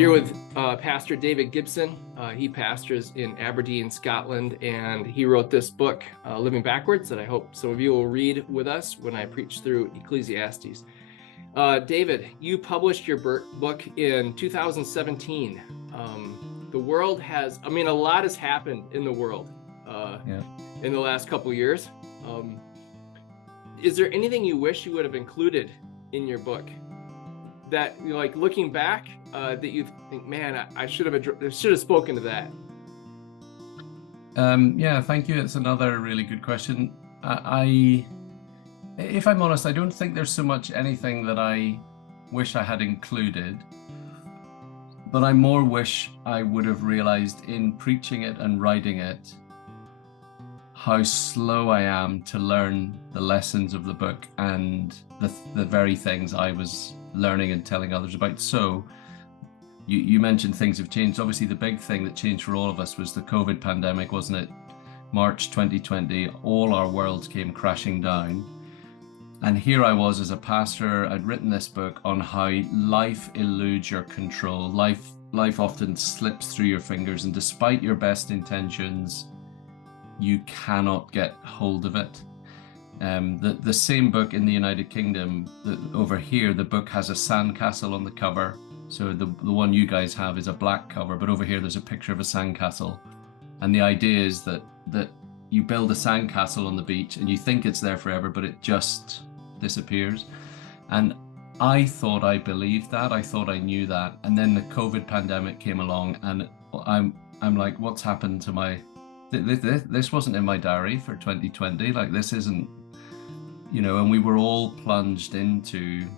here with Pastor David Gibson. He pastors in Aberdeen, Scotland, and he wrote this book, Living Backwards, that I hope some of you will read with us when I preach through Ecclesiastes. David, you published your book in 2017. The world has, a lot has happened in the world in the last couple years. Is there anything you wish you would have included in your book that, like, looking back, that you think, man, I should have spoken to that? Thank you. It's another really good question. If I'm honest, I don't think there's so much anything that I wish I had included, but I more wish I would have realized in preaching it and writing it how slow I am to learn the lessons of the book and the very things I was learning and telling others about. So you mentioned things have changed. Obviously, the big thing that changed for all of us was the COVID pandemic, wasn't it? March 2020, all our worlds came crashing down. And here I was as a pastor. I'd written this book on how life eludes your control. Life often slips through your fingers, and despite your best intentions, you cannot get hold of it. The same book in the United Kingdom, over here, the book has a sandcastle on the cover. So the one you guys have is a black cover, but over here there's a picture of a sandcastle. And the idea is that you build a sandcastle on the beach and you think it's there forever, but it just disappears. And I thought I believed that. I thought I knew that. And then the COVID pandemic came along, and I'm like, what's happened to my... This wasn't in my diary for 2020. Like, this isn't, and we were all plunged into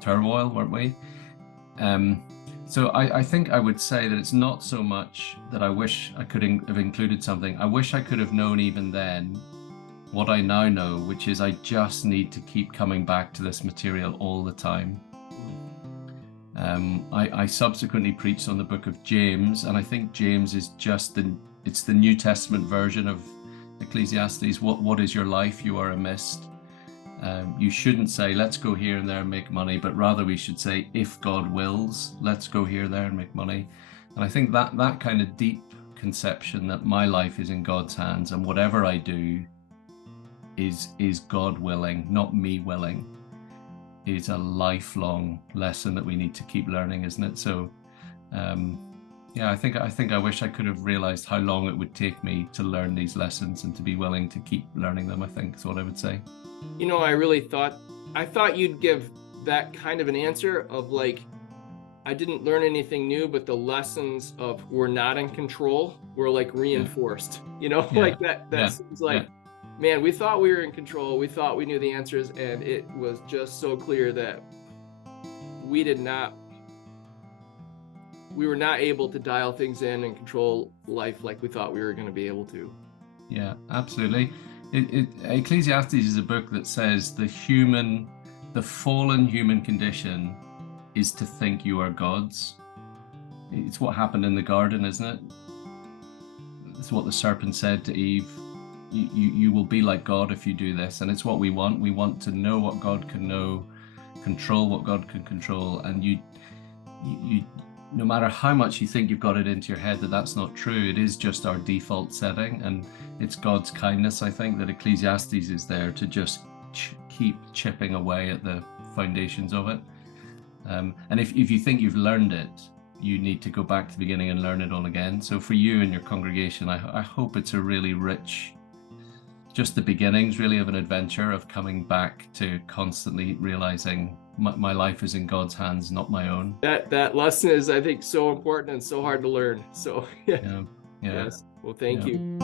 turmoil, weren't we? So I think I would say that it's not so much that I wish I could have included something. I wish I could have known even then what I now know, which is I just need to keep coming back to this material all the time. I subsequently preached on the book of James, and I think James is just it's the New Testament version of Ecclesiastes. What is your life? You are a mist. You shouldn't say, let's go here and there and make money, but rather we should say, if God wills, let's go here, there and make money. And I think that kind of deep conception that my life is in God's hands and whatever I do is God willing, not me willing, is a lifelong lesson that we need to keep learning, isn't it? So, I think I wish I could have realized how long it would take me to learn these lessons and to be willing to keep learning them, I think is what I would say. I thought you'd give that kind of an answer of, like, I didn't learn anything new, but the lessons of we're not in control were, like, reinforced, like that seems like, man, we thought we were in control. We thought we knew the answers, and it was just so clear that we were not able to dial things in and control life like we thought we were going to be able to. Yeah, absolutely. Ecclesiastes is a book that says the fallen human condition is to think you are gods. It's what happened in the garden, isn't it? It's what the serpent said to Eve. You will be like God if you do this. And it's what we want. We want to know what God can know, control what God can control. And you no matter how much you think you've got it into your head that that's not true, it is just our default setting. And it's God's kindness, I think, that Ecclesiastes is there to just keep chipping away at the foundations of it. And if you think you've learned it, you need to go back to the beginning and learn it all again. So for you and your congregation, I hope it's a really rich, just the beginnings really of an adventure of coming back to constantly realizing my life is in God's hands, not my own. That lesson is, I think, so important and so hard to learn. So yes. Well, thank you.